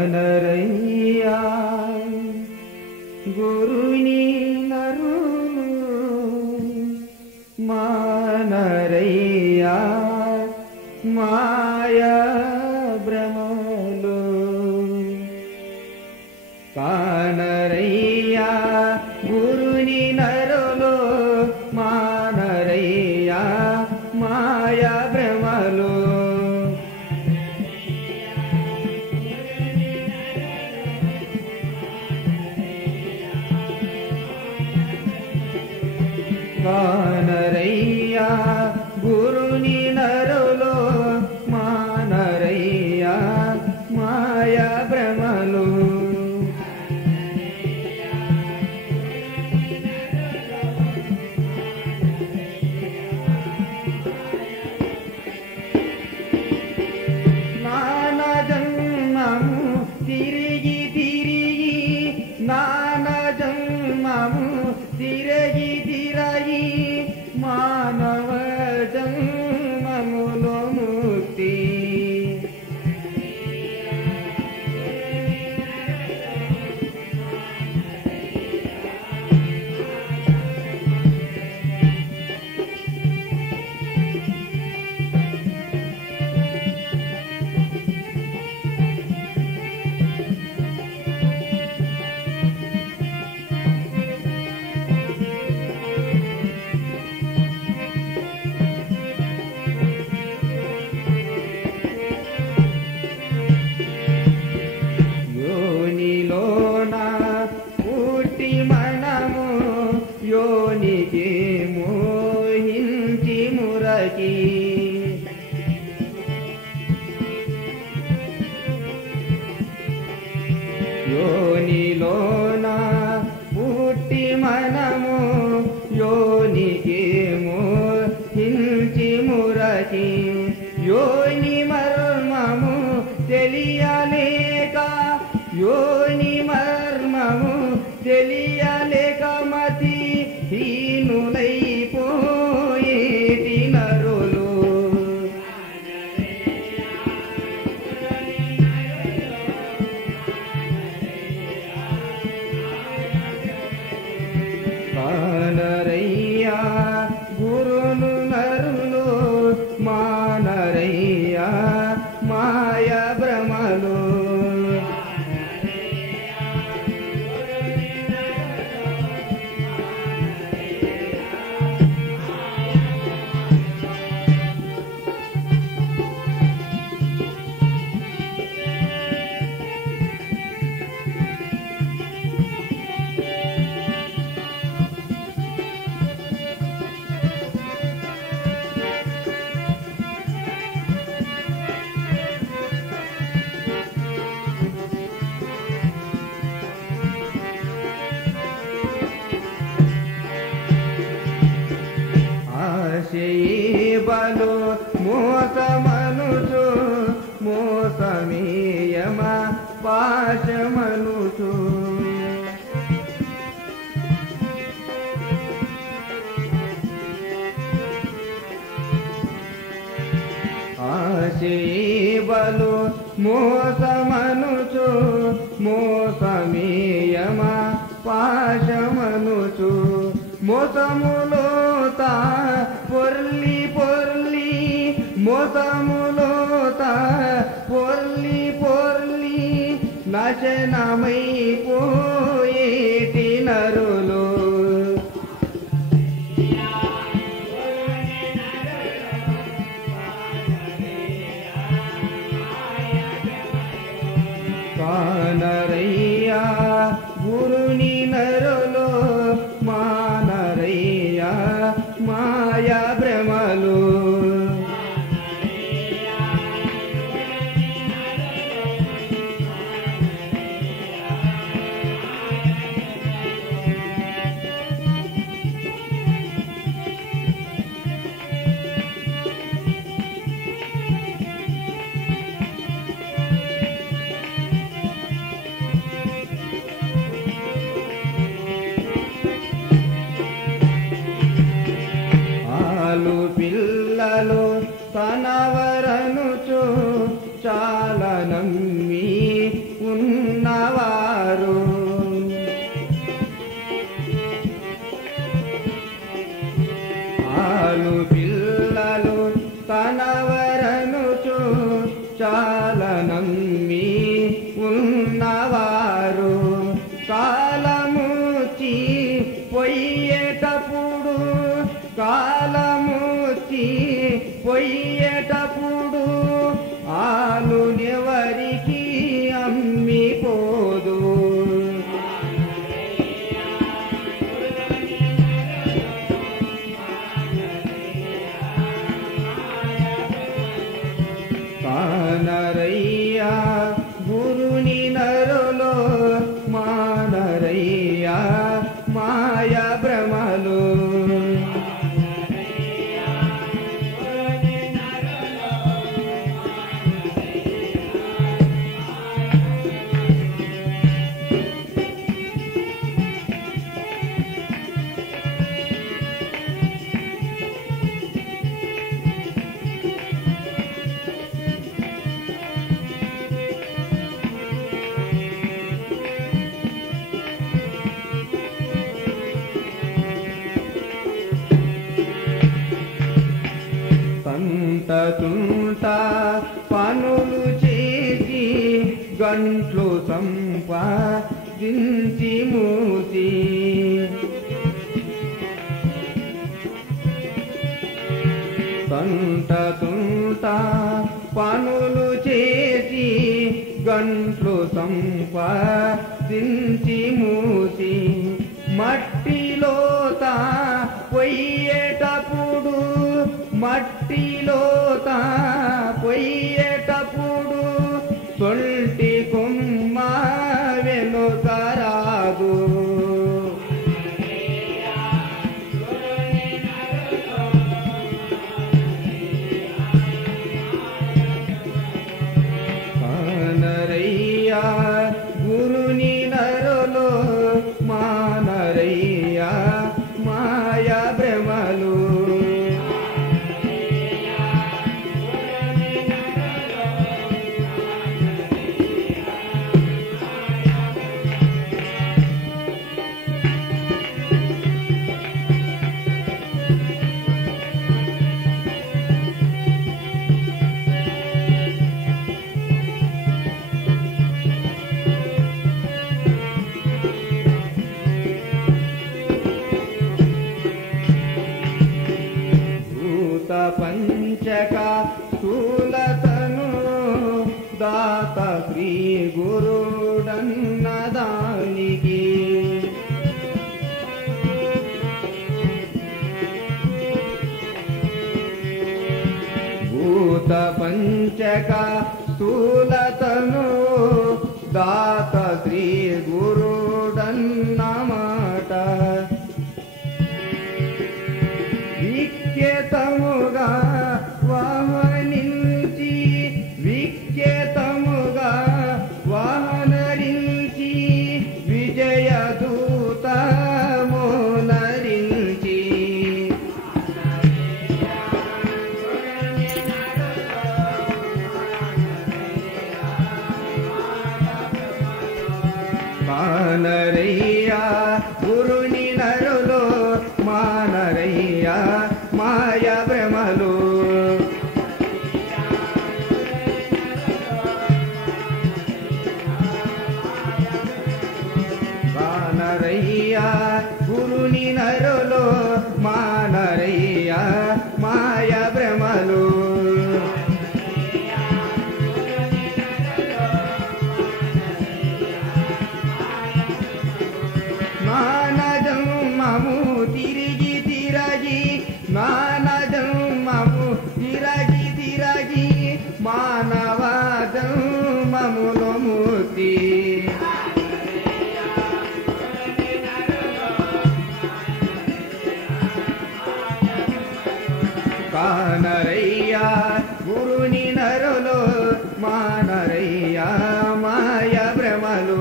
కానరయ్యా గురుని నరులు మానరయ్యా మాయా భ్రమలు కానరయ్యా గురుని నరులు మానరయ్యా మాయా భ్రమలు కానరయ్యా గురుని నరులు మానరయ్యా మాయా భ్రమలు నానా జన్మము తిరిగి తిరిగి నానా జన్మము తిరిగి తిరగి మానవ జన్మములో ముక్తి యోనికి మోహించి మురకి యోనిలోన పుట్టి మనము యోనికి మోహించి మురకి యోని మర్మము తెలియలేక యోని మర్మము తెలియలేక మతి హీనులైపోయేటి నరులు కానరయ్యా గురును నరులు మానరయ్యా మాయా భ్రమలు బలు మోసమనుచు మోసమేయమ పాశమనుచు బలు మోసమనుచు మోసమేయమ పాశమనుచు మోసములో తా పొర్లి పొర్లి మోసములో తా పొర్లి పొర్లి నాశనమైపోయేటి నరులు కానరయ్యా గురుని నరులు మానరయ్యా మాయా భ్రమలు తుంట పనులు చేసి గంట్లు సంపాదించి మూసి తుంట పనులు చేసి గంట్లు సంపాదించి మూసి మట్టిలోత పొయ్యేటప్పుడు సొంటి కొమ్మ వెనుకరాదు కానరయ్యా గురుని నరులో మానరయ్యా మాయా భ్రమలు పంచక స్థూలతను దాత శ్రీ గురుడన్నదానికి భూత పంచక స్థూలతను దాత శ్రీ గురుడన్నమాట విఖ్యాతముగా వాహనరించి విజయదూత మోనరించి కానరయ్యా గురుని నరులో మానరయ్యా మాయా భ్రమలు కానరయ్యా గురుని నరులో మానరయ్యా మాయా భ్రమలు నానజన్మము తిరిగి మానవ జన్మములో ముక్తి కానరయ్యా గురుని నరులో మానరయ్యా మాయా భ్రమలు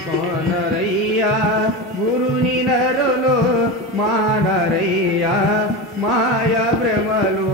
కానరయ్యా గురుని నరులో మానరయ్యా మాయా భ్రమలు